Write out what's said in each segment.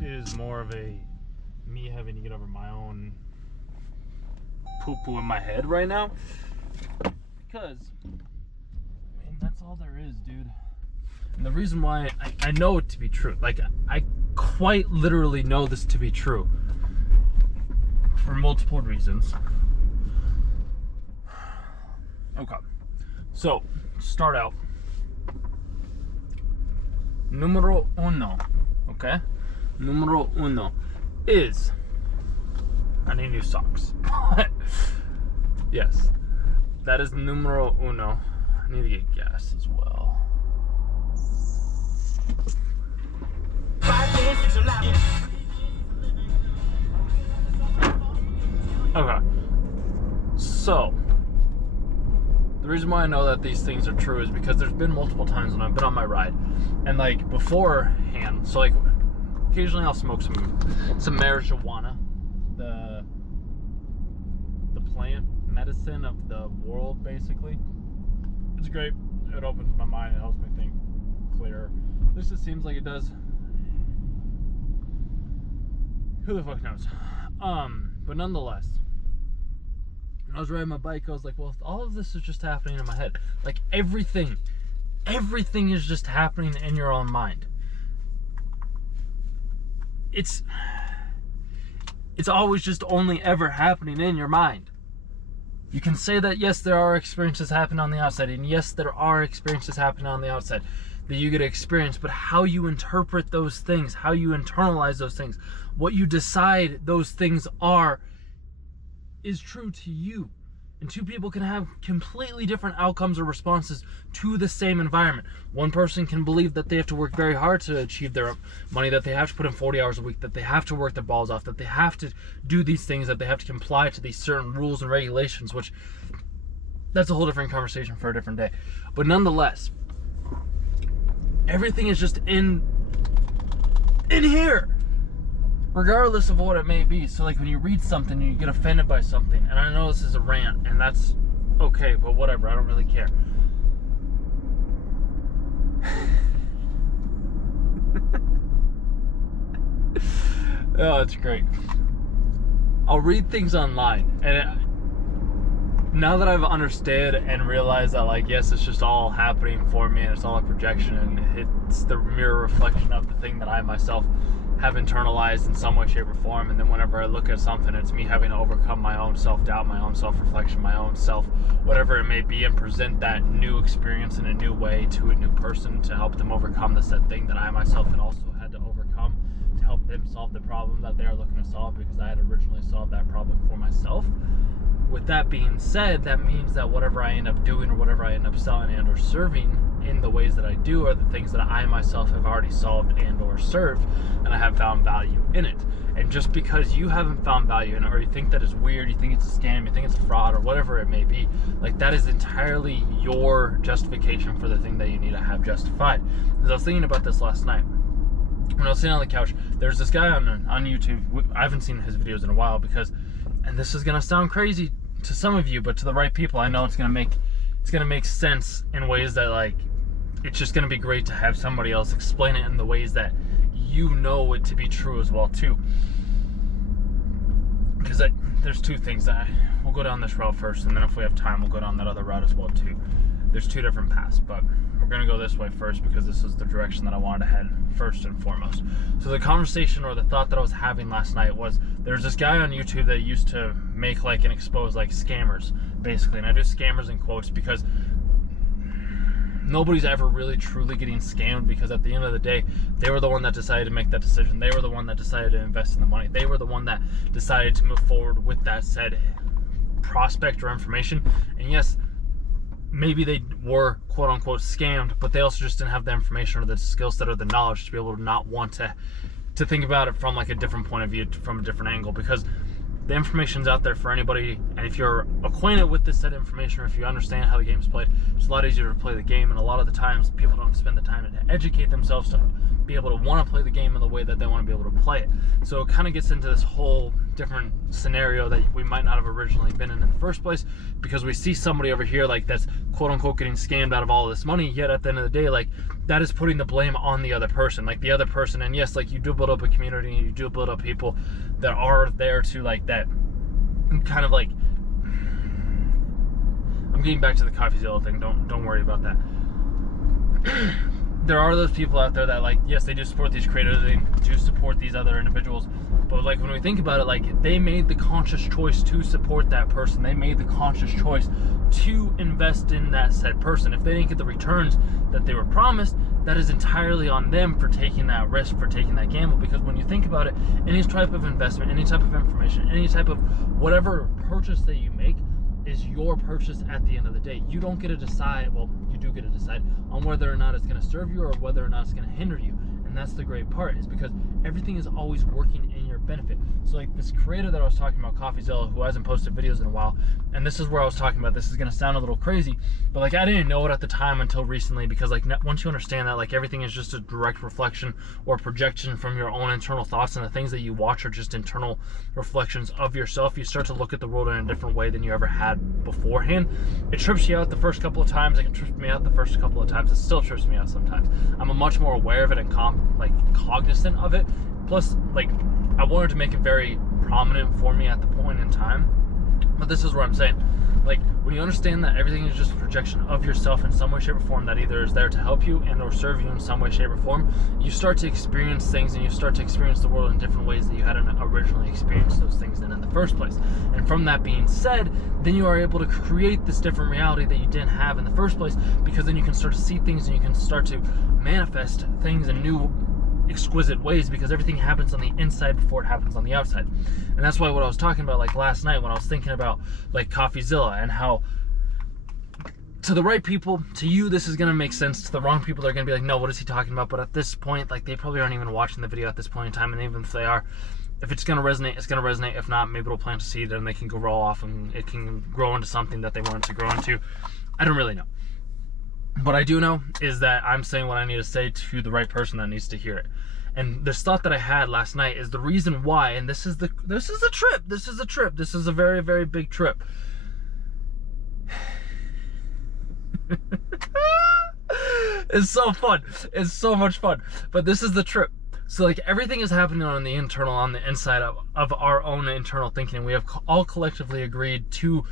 is more of a me having to get over my own poo-poo in my head right now, because I mean that's all there is, dude. And the reason why I know it to be true, like I quite literally know this to be true for multiple reasons. Okay, so start out. Numero uno, okay? Numero uno is I need new socks. Yes, that is numero uno. I need to get gas as well. Okay, so the reason why I know that these things are true is because there's been multiple times when I've been on my ride, and like beforehand, so like occasionally I'll smoke some marijuana, the plant medicine of the world, basically. It's great. It opens my mind. It helps me think clearer. At least it seems like it does. Who the fuck knows? But nonetheless, when I was riding my bike, I was like, well, if all of this is just happening in my head, like everything is just happening in your own mind. It's always just only ever happening in your mind. You can say that, yes, there are experiences happening on the outside, and yes, there are experiences happening on the outside that you get to experience, but how you interpret those things, how you internalize those things, what you decide those things are, is true to you. And two people can have completely different outcomes or responses to the same environment. One person can believe that they have to work very hard to achieve their money, that they have to put in 40 hours a week, that they have to work their balls off, that they have to do these things, that they have to comply to these certain rules and regulations, which that's a whole different conversation for a different day. But nonetheless, everything is just in here, regardless of what it may be. So like when you read something and you get offended by something, and I know this is a rant, and that's okay, but whatever, I don't really care. Oh, it's great. I'll read things online, and now that I've understood and realized that, like, yes, it's just all happening for me, and it's all a projection, and it's the mirror reflection of the thing that I myself have internalized in some way, shape, or form. And then whenever I look at something, it's me having to overcome my own self-doubt, my own self-reflection, my own self, whatever it may be, and present that new experience in a new way to a new person to help them overcome the said thing that I myself had also had to overcome, to help them solve the problem that they are looking to solve, because I had originally solved that problem for myself. With that being said, that means that whatever I end up doing or whatever I end up selling and or serving in the ways that I do are the things that I myself have already solved and or served, and I have found value in it. And just because you haven't found value in it, or you think that it's weird, you think it's a scam, you think it's a fraud, or whatever it may be, like, that is entirely your justification for the thing that you need to have justified. Because I was thinking about this last night. When I was sitting on the couch, there's this guy on YouTube. I haven't seen his videos in a while because, and this is gonna sound crazy to some of you, but to the right people, I know it's gonna make sense in ways that, like, it's just gonna be great to have somebody else explain it in the ways that you know it to be true as well too. Because there's two things that we'll go down this route first, and then if we have time, we'll go down that other route as well too. There's two different paths, but we're gonna go this way first because this is the direction that I wanted to head first and foremost. So the conversation or the thought that I was having last night was, there's this guy on YouTube that used to make like and expose like scammers, basically, and I do scammers in quotes because nobody's ever really truly getting scammed, because at the end of the day, they were the one that decided to make that decision. They were the one that decided to invest in the money. They were the one that decided to move forward with that said prospect or information. And yes, maybe they were quote unquote scammed, but they also just didn't have the information or the skill set or the knowledge to be able to not want to think about it from like a different point of view, from a different angle, because the information's out there for anybody, and if you're acquainted with this set of information, or if you understand how the game's played, it's a lot easier to play the game. And a lot of the times people don't spend the time to educate themselves to be able to want to play the game in the way that they want to be able to play it. So it kind of gets into this whole different scenario that we might not have originally been in the first place, because we see somebody over here like that's quote unquote getting scammed out of all this money, yet at the end of the day, like, that is putting the blame on the other person, like the other person. And yes, like, you do build up a community and you do build up people that are there to, like, that kind of like, I'm getting back to the CoffeeZilla thing, don't worry about that. There are those people out there that, like, yes, they do support these creators, they do support these other individuals, but like, when we think about it, like, they made the conscious choice to support that person. They made the conscious choice to invest in that said person. If they didn't get the returns that they were promised, that is entirely on them for taking that risk, for taking that gamble. Because when you think about it, any type of investment, any type of information, any type of whatever purchase that you make is your purchase at the end of the day. You don't get to decide, well, you do get to decide on whether or not it's going to serve you or whether or not it's going to hinder you. And that's the great part, is because everything is always working in your benefit. So like this creator that I was talking about, CoffeeZilla, who hasn't posted videos in a while, and this is where I was talking about, this is going to sound a little crazy, but like, I didn't know it at the time until recently, because like, once you understand that, like, everything is just a direct reflection or projection from your own internal thoughts, and the things that you watch are just internal reflections of yourself, you start to look at the world in a different way than you ever had beforehand. It trips you out the first couple of times. It tripped me out the first couple of times. It still trips me out sometimes. I'm much more aware of it and cognizant of it. Plus, like, I wanted to make it very prominent for me at the point in time. But this is what I'm saying. Like, when you understand that everything is just a projection of yourself in some way, shape, or form, that either is there to help you and or serve you in some way, shape, or form, you start to experience things, and you start to experience the world in different ways that you hadn't originally experienced those things in the first place. And from that being said, then you are able to create this different reality that you didn't have in the first place, because then you can start to see things and you can start to manifest things in new, exquisite ways, because everything happens on the inside before it happens on the outside. And that's why what I was talking about, like, last night when I was thinking about, like, CoffeeZilla, and how to the right people, to you, this is going to make sense. To the wrong people, they're going to be like, no, what is he talking about? But at this point, like, they probably aren't even watching the video at this point in time. And even if they are, if it's going to resonate, it's going to resonate. If not, maybe it'll plant a seed and they can go roll off and it can grow into something that they want it to grow into. I don't really know. What I do know is that I'm saying what I need to say to the right person that needs to hear it. And this thought that I had last night is the reason why, and this is a trip. This is a very, very big trip. It's so fun. It's so much fun. But this is the trip. So like, everything is happening on the internal, on the inside of our own internal thinking. And we have all collectively agreed to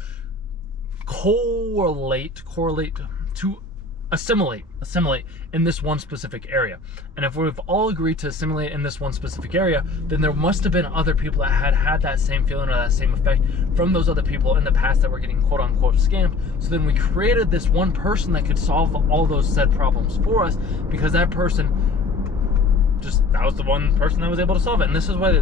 correlate to assimilate in this one specific area. And if we've all agreed to assimilate in this one specific area, then there must have been other people that had that same feeling or that same effect from those other people in the past that were getting quote unquote scammed. So then we created this one person that could solve all those said problems for us, because that person that was the one person that was able to solve it. And this is why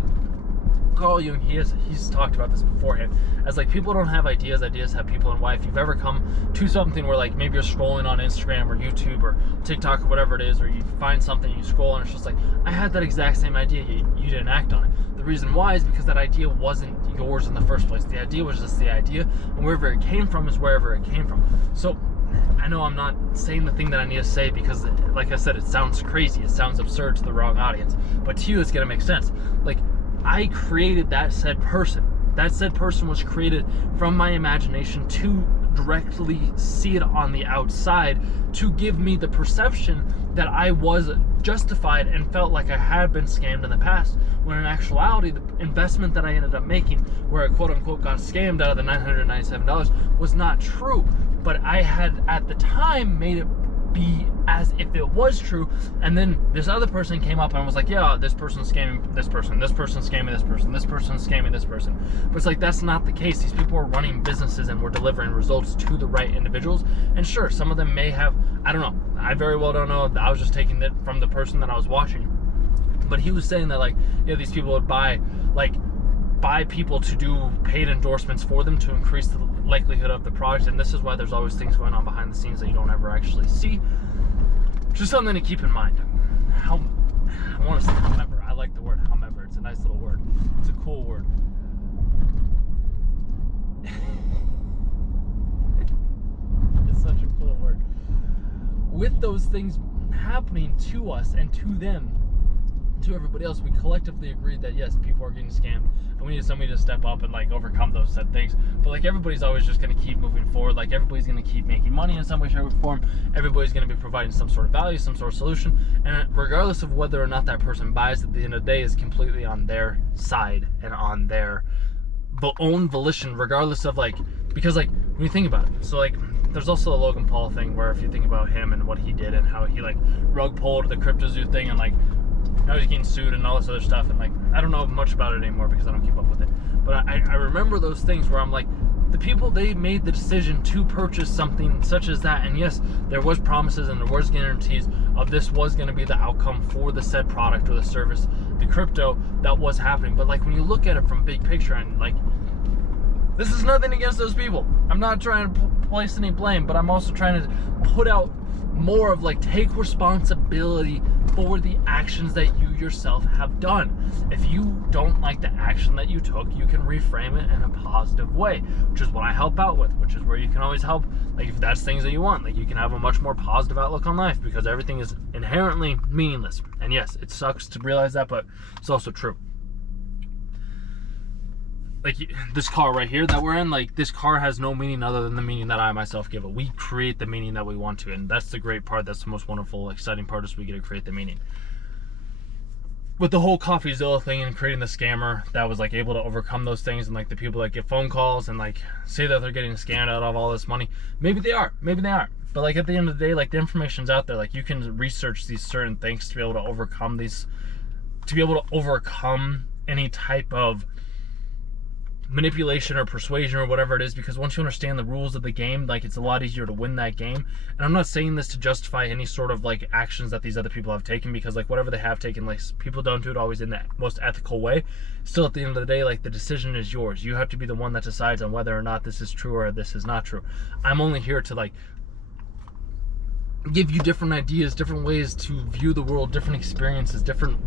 Carl Jung, he's talked about this beforehand, as like, people don't have ideas have people. And why, if you've ever come to something where like maybe you're scrolling on Instagram or YouTube or TikTok or whatever it is, or you find something, you scroll and it's just like, I had that exact same idea, you didn't act on it. The reason why is because that idea wasn't yours in the first place. The idea was just the idea, and wherever it came from is wherever it came from. So I know I'm not saying the thing that I need to say, because like I said, it sounds crazy, it sounds absurd to the wrong audience, but to you it's gonna make sense. Like, I created that said person. That said person was created from my imagination to directly see it on the outside, to give me the perception that I was justified and felt like I had been scammed in the past, when in actuality, the investment that I ended up making, where I quote unquote got scammed out of the $997, was not true. But I had at the time made it be as if it was true, and then this other person came up and was like, yeah, this person's scamming this person, this person's scamming this person, this person's scamming this person. But it's like, that's not the case. These people are running businesses and we're delivering results to the right individuals. And sure, some of them may have, I don't know, I very well don't know, I was just taking it from the person that I was watching, but he was saying that, like, yeah, these people would buy people to do paid endorsements for them to increase the likelihood of the product. And this is why there's always things going on behind the scenes that you don't ever actually see. Just something to keep in mind. I want to say however. I like the word however. It's a nice little word. It's a cool word. It's such a cool word. With those things happening to us and to them, to everybody else, we collectively agreed that yes, people are getting scammed and we need somebody to step up and like overcome those said things. But like everybody's always just going to keep moving forward. Like everybody's going to keep making money in some way, shape, or form. Everybody's going to be providing some sort of value, some sort of solution, and regardless of whether or not that person buys at the end of the day is completely on their side and on their own volition, regardless of like, because like when you think about it, so like there's also a Logan Paul thing where if you think about him and what he did and how he like rug pulled the CryptoZoo thing and like now he's getting sued and all this other stuff, and like I don't know much about it anymore because I don't keep up with it, but I remember those things where I'm like, the people, they made the decision to purchase something such as that, and yes, there was promises and there was guarantees of this was going to be the outcome for the said product or the service, the crypto that was happening. But like when you look at it from big picture, and like this is nothing against those people, I'm not trying to place any blame, but I'm also trying to put out more of like, take responsibility for the actions that you yourself have done. If you don't like the action that you took, you can reframe it in a positive way, which is what I help out with, which is where you can always help, like if that's things that you want, like you can have a much more positive outlook on life, because everything is inherently meaningless. And yes, it sucks to realize that, but it's also true. Like this car right here that we're in, like this car has no meaning other than the meaning that I myself give it. We create the meaning that we want to, and that's the great part. That's the most wonderful, exciting part, is we get to create the meaning. With the whole CoffeeZilla thing and creating the scammer that was like able to overcome those things, and like the people that get phone calls and like say that they're getting scammed out of all this money, maybe they are, maybe they aren't. But like at the end of the day, like the information's out there. Like you can research these certain things to be able to overcome these, to be able to overcome any type of manipulation or persuasion or whatever it is, because once you understand the rules of the game, like it's a lot easier to win that game. And I'm not saying this to justify any sort of like actions that these other people have taken, because like whatever they have taken, like people don't do it always in the most ethical way. Still, at the end of the day, like the decision is yours. You have to be the one that decides on whether or not this is true or this is not true. I'm only here to like give you different ideas, different ways to view the world, different experiences, different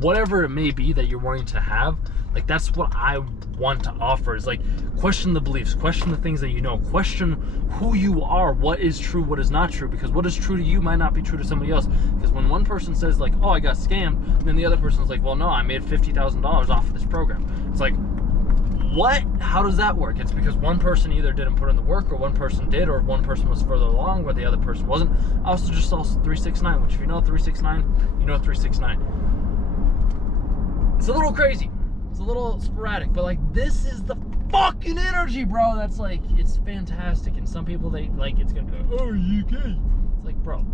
whatever it may be that you're wanting to have. Like that's what I want to offer, is like question the beliefs, question the things that you know, question who you are, what is true, what is not true, because what is true to you might not be true to somebody else. Because when one person says like, oh, I got scammed, then the other person's like, well, no, I made $50,000 off of this program. It's like, what? How does that work? It's because one person either didn't put in the work, or one person did, or one person was further along where the other person wasn't. I also just saw 369, which if you know 369, you know 369. It's a little crazy. It's a little sporadic, but like this is the fucking energy, bro. That's like, it's fantastic. And some people, they like, it's gonna be like, oh, you gay. It's like, bro,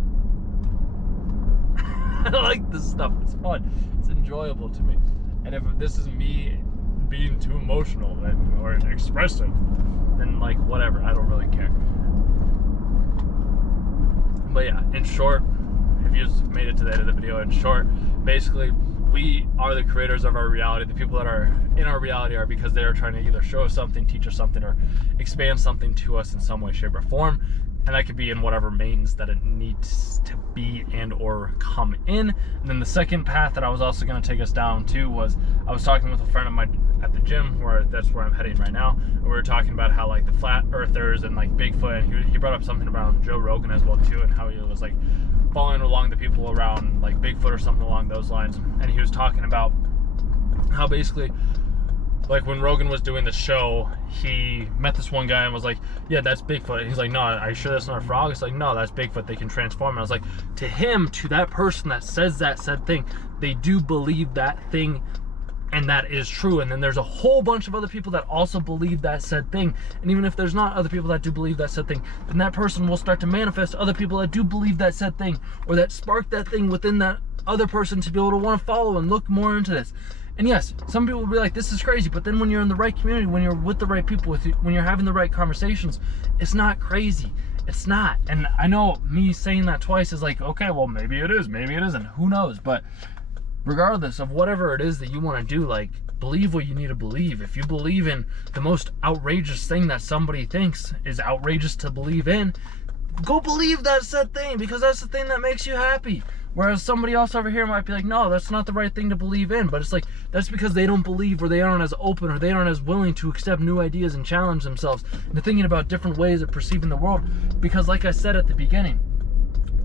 I like this stuff. It's fun. It's enjoyable to me. And if this is me being too emotional or expressive, then like whatever, I don't really care. But yeah, in short, if you just made it to the end of the video, in short, basically, we are the creators of our reality. The people that are in our reality are because they are trying to either show us something, teach us something, or expand something to us in some way, shape, or form. And that could be in whatever means that it needs to be and or come in. And then the second path that I was also going to take us down to was, I was talking with a friend of mine at the gym, that's where I'm heading right now, and we were talking about how like the flat earthers and like Bigfoot, and he brought up something about Joe Rogan as well too, and how he was like following along the people around like Bigfoot or something along those lines. And he was talking about how basically, like when Rogan was doing the show, he met this one guy and was like, yeah, that's Bigfoot. And he's like, no, are you sure that's not a frog? It's like, no, that's Bigfoot. They can transform. And I was like, to him, to that person that says that said thing, they do believe that thing, and that is true. And then there's a whole bunch of other people that also believe that said thing. And even if there's not other people that do believe that said thing, then that person will start to manifest other people that do believe that said thing, or that spark that thing within that other person to be able to want to follow and look more into this. And yes, some people will be like, this is crazy. But then when you're in the right community, when you're with the right people, when you're having the right conversations, it's not crazy. It's not. And I know me saying that twice is like, okay, well, maybe it is, maybe it isn't. Who knows? But regardless of whatever it is that you want to do, like, believe what you need to believe. If you believe in the most outrageous thing that somebody thinks is outrageous to believe in, go believe that said thing, because that's the thing that makes you happy. Whereas somebody else over here might be like, no, that's not the right thing to believe in. But it's like, that's because they don't believe, or they aren't as open, or they aren't as willing to accept new ideas and challenge themselves into thinking about different ways of perceiving the world. Because like I said at the beginning,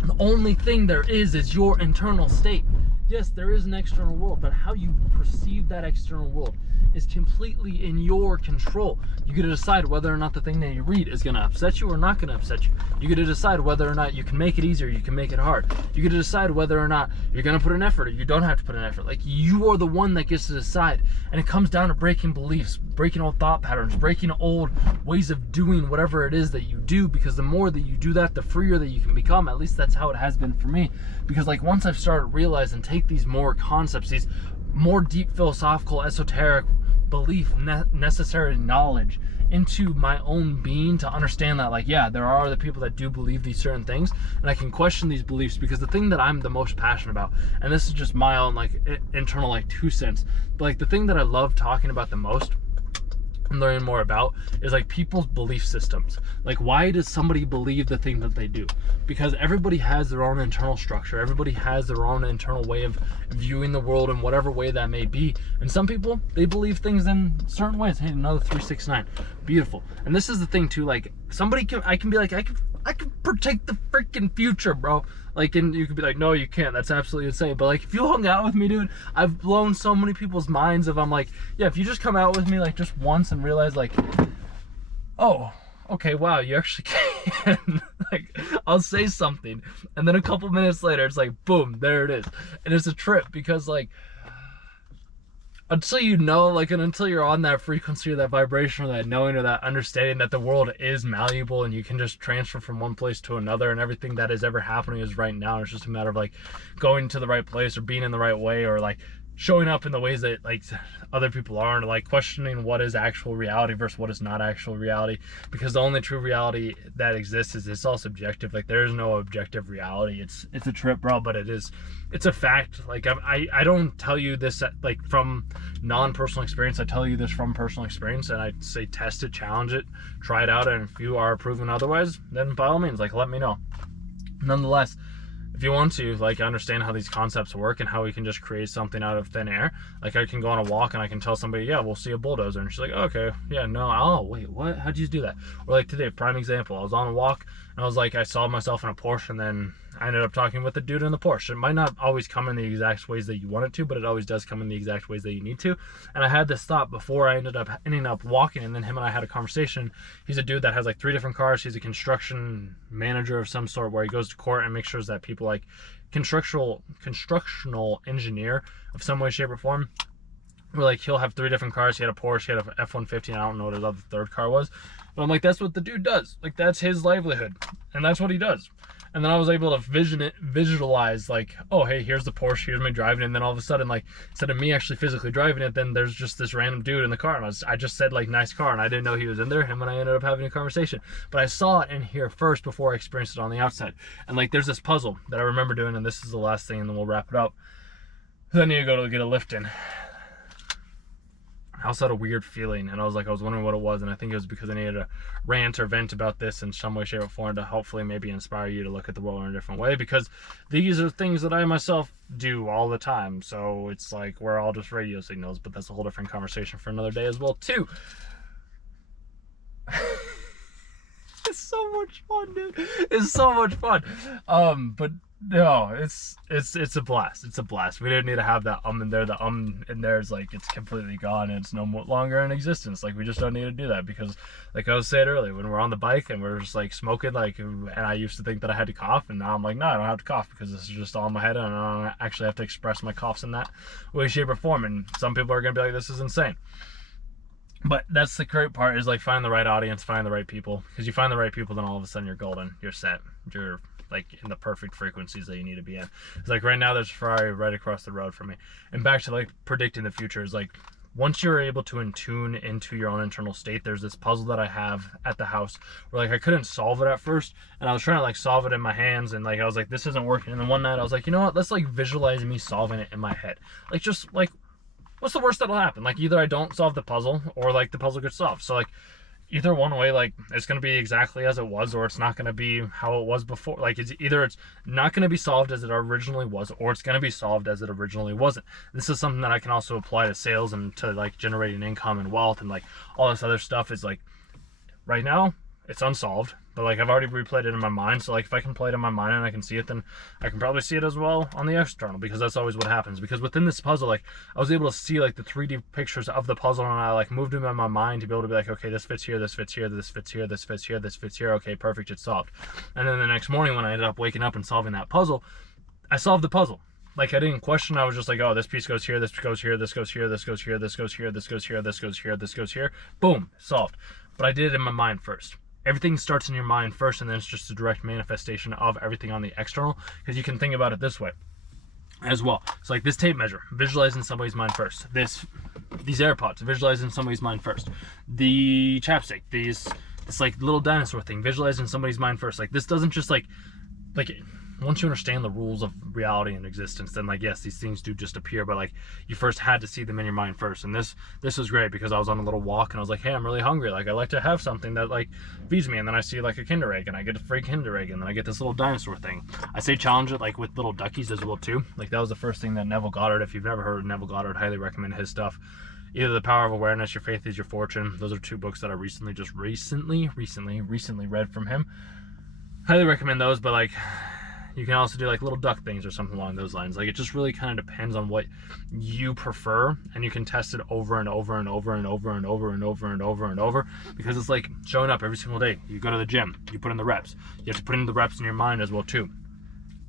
the only thing there is your internal state. yes, there is an external world, but how you perceive that external world is completely in your control. You get to decide whether or not the thing that you read is going to upset you or not going to upset you. You get to decide whether or not you can make it easier, you can make it hard. You get to decide whether or not you're going to put an effort or you don't have to put an effort. Like, you are the one that gets to decide. And it comes down to breaking beliefs, breaking old thought patterns, breaking old ways of doing whatever it is that you do, because the more that you do that, the freer that you can become. At least that's how it has been for me. Because like, once I've started to realize and take these more concepts, these more deep philosophical, esoteric belief, necessary knowledge into my own being, to understand that, like, yeah, there are other people that do believe these certain things, and I can question these beliefs. Because the thing that I'm the most passionate about, and this is just my own like internal like 2 cents, but like the thing that I love talking about the most and learning more about is like people's belief systems. Like, why does somebody believe the thing that they do? Because everybody has their own internal structure, everybody has their own internal way of viewing the world in whatever way that may be. And some people, they believe things in certain ways. Hey, another 369, beautiful. And this is the thing too, like, I can be like, I can predict the freaking future, bro. Like, and you could be like, no, you can't. That's absolutely insane. But like, if you hung out with me, dude, I've blown so many people's minds. If I'm like, yeah, if you just come out with me like just once and realize like, oh, okay, wow, you actually can. Like, I'll say something, and then a couple minutes later, it's like, boom, there it is. And it's a trip, because like, until you know, like, and until you're on that frequency or that vibration or that knowing or that understanding that the world is malleable and you can just transfer from one place to another, and everything that is ever happening is right now. It's just a matter of like going to the right place or being in the right way, or like showing up in the ways that like other people aren't, like questioning what is actual reality versus what is not actual reality. Because the only true reality that exists is, it's all subjective. Like, there is no objective reality. It's a trip, bro, but it's a fact. Like, I don't tell you this like from non-personal experience. I tell you this from personal experience, and I say test it, challenge it, try it out, and if you are proven otherwise, then by all means, like, let me know. Nonetheless, if you want to like understand how these concepts work and how we can just create something out of thin air, like, I can go on a walk and I can tell somebody, yeah, we'll see a bulldozer, and she's like, okay, yeah, no, oh wait, what, how'd you do that? Or like today, prime example, I was on a walk and I was like, I saw myself in a Porsche, and then I ended up talking with the dude in the Porsche. It might not always come in the exact ways that you want it to, but it always does come in the exact ways that you need to. And I had this thought before I ended up walking, and then him and I had a conversation. He's a dude that has like 3 different cars. He's a construction manager of some sort, where he goes to court and makes sure that people like constructional engineer of some way, shape, or form. Where like, he'll have 3 different cars. He had a Porsche, he had a F-150, and I don't know what his other third car was. But I'm like, that's what the dude does. Like, that's his livelihood, and that's what he does. And then I was able to visualize like, oh, hey, here's the Porsche, here's me driving it. And then all of a sudden, like, instead of me actually physically driving it, then there's just this random dude in the car. And I just said like, nice car, and I didn't know he was in there. Him and I ended up having a conversation. But I saw it in here first before I experienced it on the outside. And like, there's this puzzle that I remember doing, and this is the last thing, and then we'll wrap it up. I need to go to get a lift in. I also had a weird feeling, and I was wondering what it was, and I think it was because I needed to rant or vent about this in some way, shape, or form to hopefully maybe inspire you to look at the world in a different way, because these are things that I myself do all the time. So it's like, we're all just radio signals, but that's a whole different conversation for another day as well too. It's so much fun, dude. It's so much fun. But no, it's a blast. It's a blast. We didn't need to have that in there. The in there is like, it's completely gone, and it's no longer in existence. Like, we just don't need to do that, because like I was saying earlier, when we're on the bike and we're just like smoking, like, and I used to think that I had to cough, and now I'm like, no, I don't have to cough, because this is just all in my head, and I don't actually have to express my coughs in that way, shape, or form. And some people are gonna be like, this is insane. But that's the great part, is like, find the right audience, find the right people. Because you find the right people, then all of a sudden you're golden. You're set. You're like in the perfect frequencies that you need to be in. It's like, right now there's a Ferrari right across the road from me. And back to like predicting the future, is like, once you're able to tune into your own internal state, there's this puzzle that I have at the house where like, I couldn't solve it at first, and I was trying to like solve it in my hands, and like, I was like, this isn't working. And then one night I was like, you know what, let's like visualize me solving it in my head. Like, just like, what's the worst that'll happen? Like, either I don't solve the puzzle, or like the puzzle gets solved. So like, either one way, like, it's going to be exactly as it was, or it's not going to be how it was before. Like, it's not going to be solved as it originally was, or it's going to be solved as it originally wasn't. This is something that I can also apply to sales and to like generating income and wealth and like all this other stuff. Is like, right now it's unsolved, but like I've already replayed it in my mind. So like if I can play it in my mind and I can see it, then I can probably see it as well on the external, because that's always what happens. Because within this puzzle, like I was able to see like the 3D pictures of the puzzle, and I like moved them in my mind to be able to be like, okay, this fits here, this fits here, this fits here, this fits here, this fits here. Okay, perfect, it's solved. And then the next morning when I ended up waking up and solving that puzzle, I solved the puzzle. Like I didn't question. I was just like, oh, this piece goes here, this goes here, this goes here, this goes here, this goes here, this goes here, this goes here, this goes here. Boom, solved. But I did it in my mind first. Everything starts in your mind first, and then it's just a direct manifestation of everything on the external, because you can think about it this way as well. So like this tape measure, visualize in somebody's mind first. These AirPods, visualize in somebody's mind first. The chapstick, this like little dinosaur thing, visualize in somebody's mind first. Like this doesn't just like once you understand the rules of reality and existence, then like yes, these things do just appear, but like you first had to see them in your mind first. And this was great because I was on a little walk and I was like, hey, I'm really hungry, like I like to have something that like feeds me. And then I see like a Kinder Egg and I get a free Kinder Egg, and then I get this little dinosaur thing. I say challenge it like with little duckies as well too. Like that was the first thing that Neville Goddard, if you've never heard of Neville Goddard, highly recommend his stuff. Either The Power of Awareness, Your Faith is Your Fortune. Those are two books that I recently read from him. Highly recommend those. But like you can also do like little duck things or something along those lines. Like it just really kind of depends on what you prefer, and you can test it over and over and over and over and over and over and over and over, because it's like showing up every single day. You go to the gym, you put in the reps. You have to put in the reps in your mind as well too.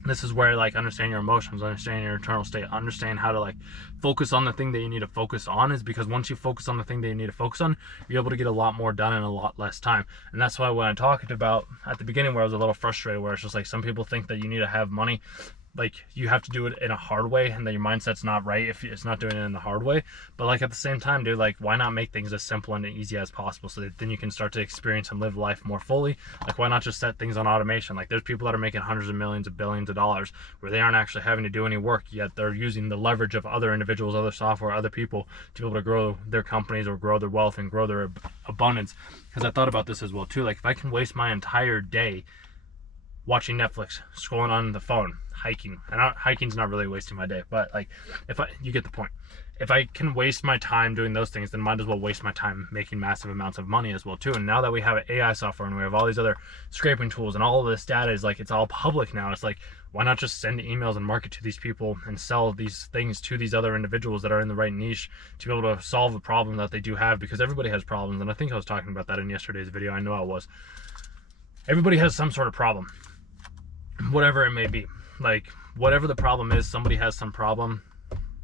This is where like understand your emotions, understand your internal state, understand how to like focus on the thing that you need to focus on, is because once you focus on the thing that you need to focus on, you're able to get a lot more done in a lot less time. And that's why when I talked about at the beginning where I was a little frustrated, where it's just like some people think that you need to have money, like you have to do it in a hard way, and that your mindset's not right if it's not doing it in the hard way. But like at the same time, dude, like why not make things as simple and easy as possible, so that then you can start to experience and live life more fully? Like why not just set things on automation? Like there's people that are making hundreds of millions of billions of dollars where they aren't actually having to do any work, yet they're using the leverage of other individuals, other software, other people to be able to grow their companies or grow their wealth and grow their abundance. Because I thought about this as well too. Like if I can waste my entire day watching Netflix, scrolling on the phone, hiking, and hiking's not really wasting my day, but like you get the point. If I can waste my time doing those things, then might as well waste my time making massive amounts of money as well too. And now that we have AI software and we have all these other scraping tools and all of this data is like, it's all public now. It's like, why not just send emails and market to these people and sell these things to these other individuals that are in the right niche to be able to solve a problem that they do have? Because everybody has problems, and I think I was talking about that in yesterday's video. I know I was. Everybody has some sort of problem, whatever it may be. Like whatever the problem is, somebody has some problem.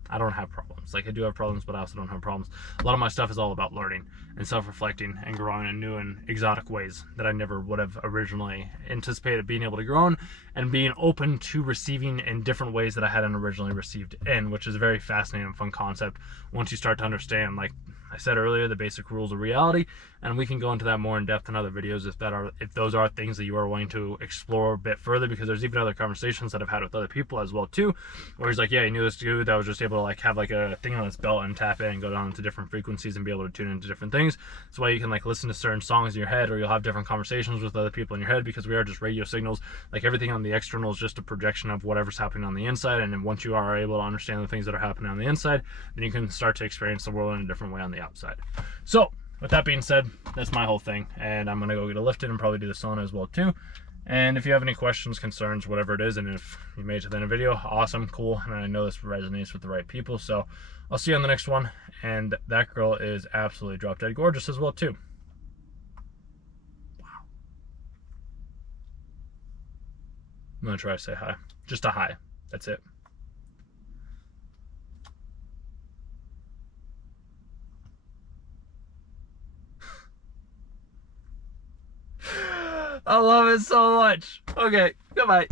I don't have problems. Like I do have problems, but I also don't have problems. A lot of my stuff is all about learning and self-reflecting and growing in new and exotic ways that I never would have originally anticipated being able to grow in, and being open to receiving in different ways that I hadn't originally received in, which is a very fascinating and fun concept once you start to understand, like I said earlier, the basic rules of reality. And we can go into that more in depth in other videos if those are things that you are wanting to explore a bit further, because there's even other conversations that I've had with other people as well too, where he's like, yeah, he knew this dude that was just able to like have like a thing on his belt and tap in and go down to different frequencies and be able to tune into different things. That's why you can like listen to certain songs in your head, or you'll have different conversations with other people in your head, because we are just radio signals. Like everything on the external is just a projection of whatever's happening on the inside. And then once you are able to understand the things that are happening on the inside, then you can start to experience the world in a different way on the outside. So with that being said, that's my whole thing, and I'm gonna go get it lifted and probably do the sauna as well too. And if you have any questions, concerns, whatever it is, and if you made it to the end of the video, awesome, cool, and I know this resonates with the right people, so I'll see you on the next one. And that girl is absolutely drop dead gorgeous as well too. Wow. I'm gonna try to say hi, just a hi, that's it. I love it so much. Okay, goodbye.